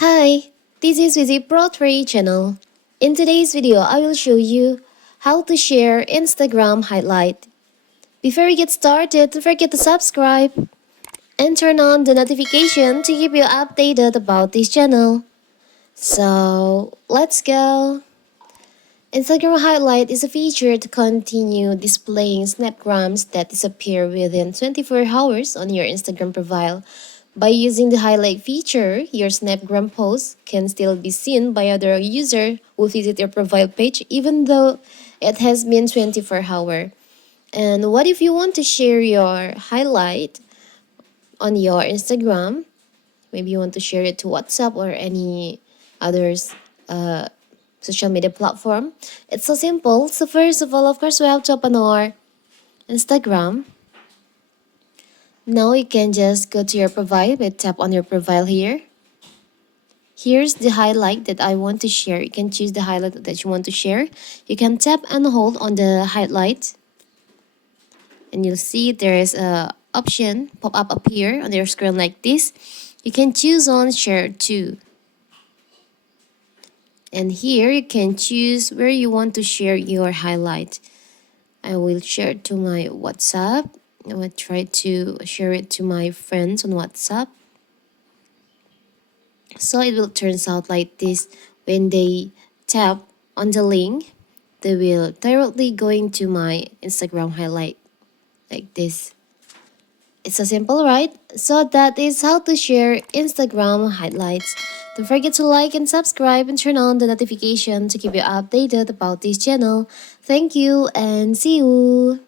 Hi, this is Visit Pro 3 channel. In today's video, I will show you how to share Instagram highlight. Before we get started, don't forget to subscribe and turn on the notification to keep you updated about this channel. So, let's go. Instagram highlight is a feature to continue displaying snapgrams that disappear within 24 hours on your Instagram profile. By using the highlight feature, your snapgram post can still be seen by other users who visit your profile page even though it has been 24 hours. And what if you want to share your highlight on your Instagram? Maybe you want to share it to WhatsApp or any others social media platform. It's so simple. So first of all, of course, we have to open our Instagram. Now you can just go to your profile and tap on your profile here. Here's the highlight that I want to share. You can choose the highlight that you want to share. You can tap and hold on the highlight. And you'll see there is a option pop up here on your screen like this. You can choose on share to. And here you can choose where you want to share your highlight. I will share it to my WhatsApp. I will try to share it to my friends on WhatsApp. So it will turns out like this. When they tap on the link, they will directly go into my Instagram highlight like this. It's so simple, right? So that is how to share Instagram highlights. Don't forget to like and subscribe and turn on the notification to keep you updated about this channel. Thank you and see you!